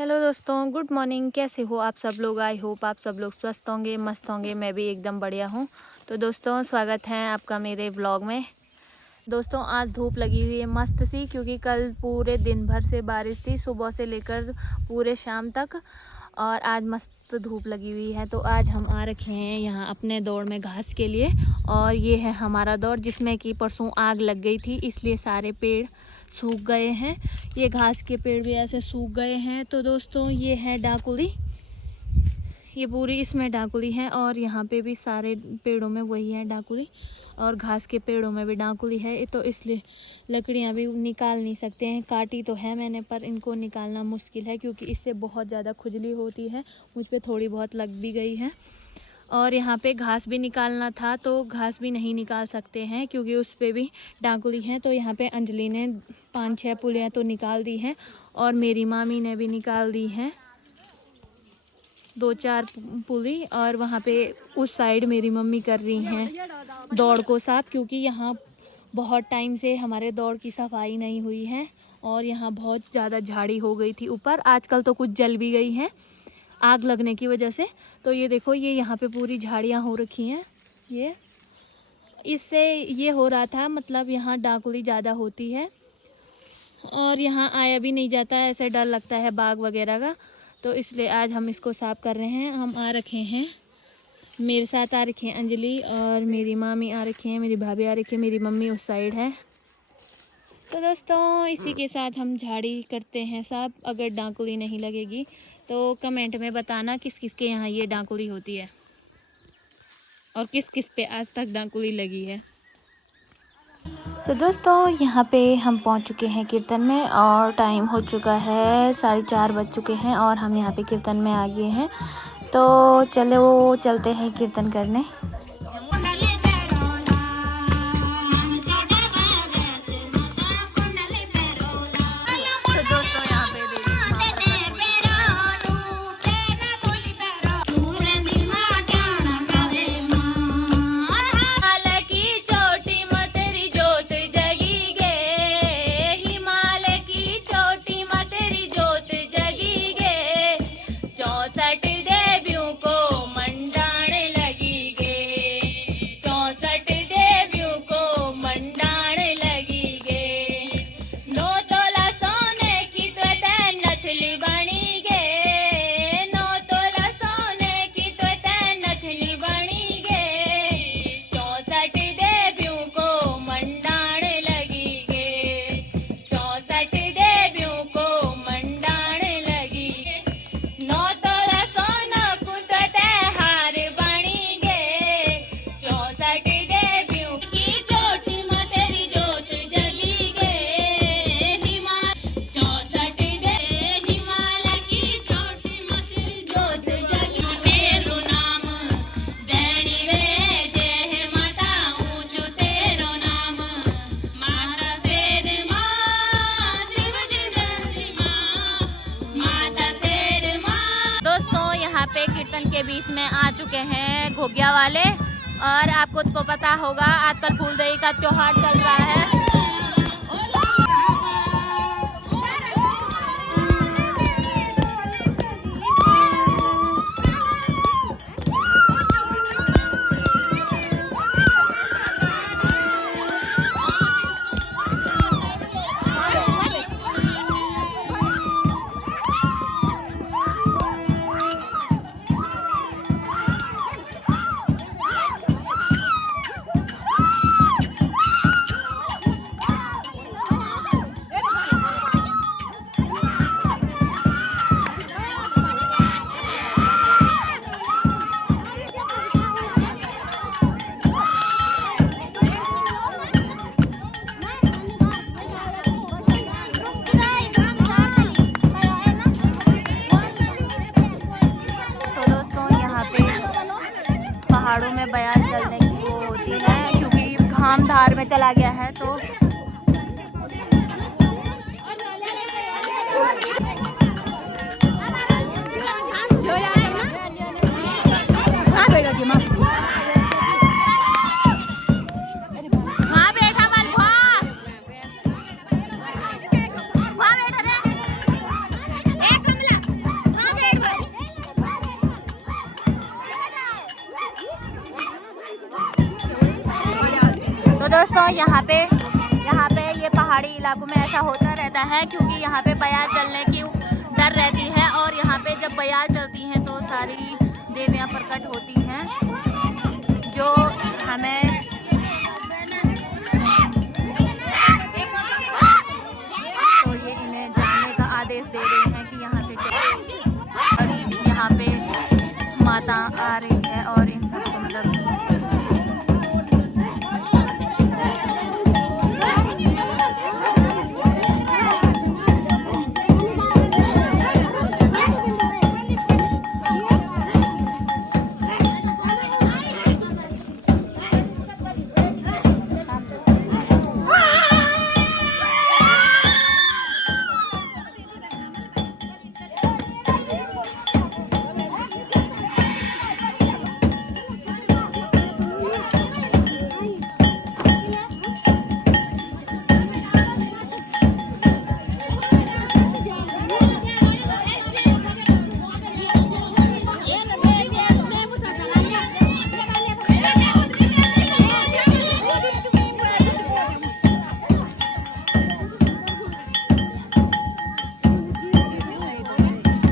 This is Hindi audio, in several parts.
हेलो दोस्तों, गुड मॉर्निंग। कैसे हो आप सब लोग? आई होप आप सब लोग स्वस्थ होंगे, मस्त होंगे। मैं भी एकदम बढ़िया हूँ। तो दोस्तों, स्वागत है आपका मेरे व्लॉग में। दोस्तों, आज धूप लगी हुई है मस्त सी, क्योंकि कल पूरे दिन भर से बारिश थी, सुबह से लेकर पूरे शाम तक। और आज मस्त धूप लगी हुई है। तो आज हम आ रखे हैं यहाँ अपने दौड़ में घास के लिए। और ये है हमारा दौड़, जिसमें कि परसों आग लग गई थी, इसलिए सारे पेड़ सूख गए हैं। ये घास के पेड़ भी ऐसे सूख गए हैं। तो दोस्तों, ये है डाकुली, ये पूरी इसमें डाकुली है। और यहाँ पे भी सारे पेड़ों में वही है डाकुली, और घास के पेड़ों में भी डाकुली है। तो इसलिए लकड़ियाँ भी निकाल नहीं सकते हैं। काटी तो है मैंने, पर इनको निकालना मुश्किल है, क्योंकि इससे बहुत ज़्यादा खुजली होती है। मुझ पे थोड़ी बहुत लग भी गई है। और यहाँ पे घास भी निकालना था, तो घास भी नहीं निकाल सकते हैं, क्योंकि उस पर भी डाकुली है। तो यहाँ पे अंजलि ने 5-6 पुलियाँ तो निकाल दी हैं, और मेरी मामी ने भी निकाल दी हैं 2-4 पुली। और वहाँ पे उस साइड मेरी मम्मी कर रही हैं दौड़ को साफ, क्योंकि यहाँ बहुत टाइम से हमारे दौड़ की सफाई नहीं हुई है। और यहाँ बहुत ज़्यादा झाड़ी हो गई थी ऊपर, आजकल तो कुछ जल भी गई हैं आग लगने की वजह से। तो ये देखो, ये यहाँ पे पूरी झाड़ियाँ हो रखी हैं। ये इससे ये हो रहा था, मतलब यहाँ डाकुली ज़्यादा होती है, और यहाँ आया भी नहीं जाता है, ऐसे डर लगता है बाग वगैरह का। तो इसलिए आज हम इसको साफ़ कर रहे हैं। हम आ रखे हैं, मेरे साथ आ रखे हैं अंजलि, और मेरी मामी आ रखी हैं, मेरी भाभी आ रखी है, मेरी मम्मी उस साइड है। तो दोस्तों, इसी के साथ हम झाड़ी करते हैं साफ। अगर डाकुली नहीं लगेगी तो कमेंट में बताना किस किस के यहाँ ये डाकुली होती है, और किस किस पे आज तक डाकुली लगी है। तो दोस्तों, यहाँ पे हम पहुँच चुके हैं कीर्तन में, और टाइम हो चुका है 4:30 बज चुके हैं, और हम यहाँ पे कीर्तन में आ गए हैं। तो चलो चलते हैं कीर्तन करने। कीर्तन के बीच में आ चुके हैं घोगिया वाले। और आपको तो पता होगा, आजकल फूलदेई का त्योहार चल रहा है। पहाड़ों में बयान चलने की वो होती है, क्योंकि घाम धार में चला गया है। तो यहाँ पे ये पहाड़ी इलाकों में ऐसा होता रहता है क्योंकि यहाँ पे बयाल चलने की डर रहती है और यहाँ पे जब बयाल चलती हैं तो सारी देवियाँ प्रकट होती हैं जो हमें तो ये इन्हें जाने का आदेश दे रही हैं कि यहाँ से चले। और यहाँ पे माता आ रही है और इन सबको मतलब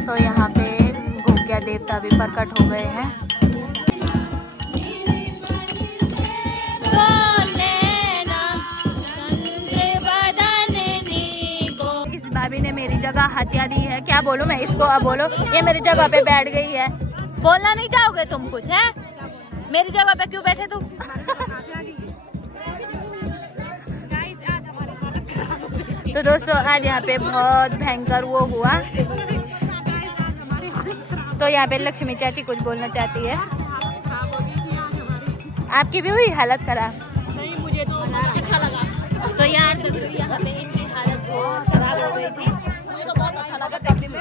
तो यहाँ पे घोगिया देवता भी प्रकट हो गए हैं। इस भाभी ने मेरी जगह हत्या दी है। क्या बोलूं मैं इसको? अब बोलो, ये मेरी जगह पे बैठ गई है। बोलना नहीं चाहोगे तुम कुछ? है मेरी जगह पे क्यों बैठे तुम? तो दोस्तों आज यहाँ पे बहुत भयंकर वो हुआ। तो यहाँ पे लक्ष्मी चाची कुछ बोलना चाहती है। आपकी भी हुई हालत खराब? नहीं, मुझे तो अच्छा लगा। तो यार दोस्तों यहाँ पे इनकी हालत बहुत खराब हो गई थी। मुझे तो बहुत अच्छा लगा देखने में।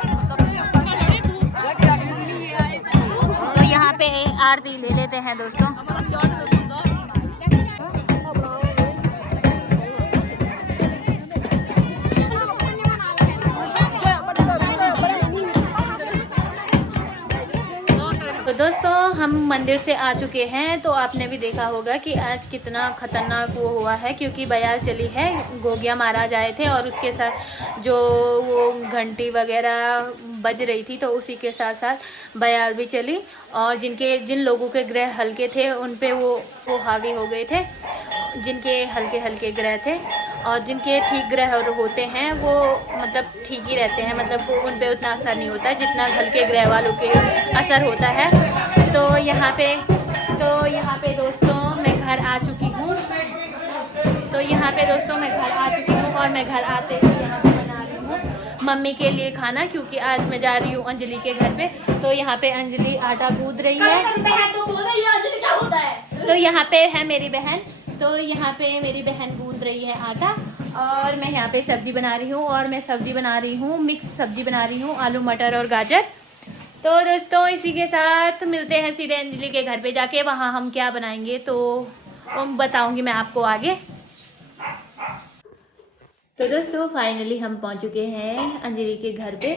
तो यहाँ पे आरती ले लेते हैं दोस्तों। तो दोस्तों हम मंदिर से आ चुके हैं। तो आपने भी देखा होगा कि आज कितना खतरनाक वो हुआ है क्योंकि बयाल चली है। गोगिया महाराज आए थे और उसके साथ जो वो घंटी वगैरह बज रही थी तो उसी के साथ साथ बयाल भी चली और जिन लोगों के ग्रह हल्के थे उन पे वो हावी हो गए थे। जिनके हल्के हल्के ग्रह थे और जिनके ठीक ग्रह होते हैं वो मतलब ठीक ही रहते हैं, मतलब उन पे उतना असर नहीं होता जितना हल्के ग्रह वालों के असर होता है। तो यहाँ पे दोस्तों मैं घर आ चुकी हूँ। और मैं घर आते ही यहाँ पे बना रही हूँ मम्मी के लिए खाना क्योंकि आज मैं जा रही हूँ अंजलि के घर पे। तो यहाँ पे अंजलि आटा गूंद रही है। तो यहाँ पे है मेरी बहन। तो यहाँ पे मेरी बहन गूंद रही है आटा और मैं यहाँ पे सब्जी बना रही हूँ। और मैं सब्जी बना रही हूँ, मिक्स सब्जी बना रही हूँ, आलू मटर और गाजर। तो दोस्तों इसी के साथ मिलते हैं सीधे अंजलि के घर पे जाके। वहाँ हम क्या बनाएंगे तो बताऊँगी मैं आपको आगे। तो दोस्तों फाइनली हम पहुँच चुके हैं अंजलि के घर पे।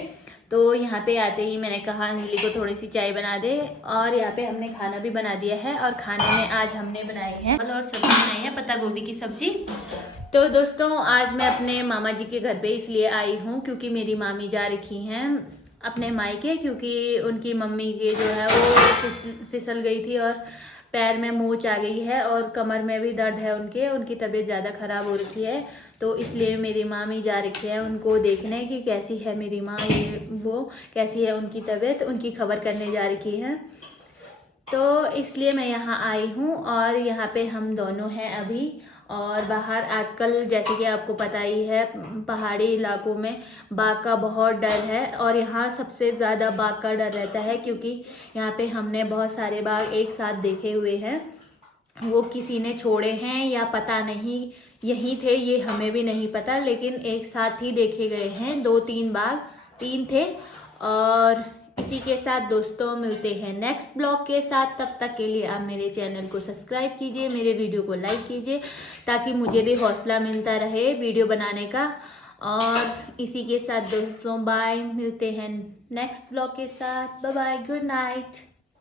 तो यहाँ पे आते ही मैंने कहा अंजलि को थोड़ी सी चाय बना दे और यहाँ पे हमने खाना भी बना दिया है। और खाने में आज हमने बनाई है और सब्जी बनाई है पत्ता गोभी की सब्जी। तो दोस्तों आज मैं अपने मामा जी के घर पे इसलिए आई हूँ क्योंकि मेरी मामी जा रखी हैं अपने मायके क्योंकि उनकी मम्मी के जो है वो फिसल गई थी और पैर में मोच आ गई है और कमर में भी दर्द है। उनकी तबीयत ज़्यादा ख़राब हो रखी है। तो इसलिए मेरी मामी जा रखी है उनको देखने कि कैसी है मेरी माँ, वो कैसी है उनकी तबीयत, उनकी खबर करने जा रखी है। तो इसलिए मैं यहाँ आई हूँ और यहाँ पे हम दोनों हैं अभी। और बाहर आजकल जैसे कि आपको पता ही है पहाड़ी इलाकों में बाघ का बहुत डर है और यहाँ सबसे ज़्यादा बाघ का डर रहता है क्योंकि यहाँ पे हमने बहुत सारे बाघ एक साथ देखे हुए हैं। वो किसी ने छोड़े हैं या पता नहीं यहीं थे, ये हमें भी नहीं पता, लेकिन एक साथ ही देखे गए हैं। 2-3 बाघ 3 थे। और इसी के साथ दोस्तों मिलते हैं नेक्स्ट ब्लॉग के साथ। तब तक के लिए आप मेरे चैनल को सब्सक्राइब कीजिए, मेरे वीडियो को लाइक कीजिए ताकि मुझे भी हौसला मिलता रहे वीडियो बनाने का। और इसी के साथ दोस्तों बाय, मिलते हैं नेक्स्ट ब्लॉग के साथ। Bye bye, good night.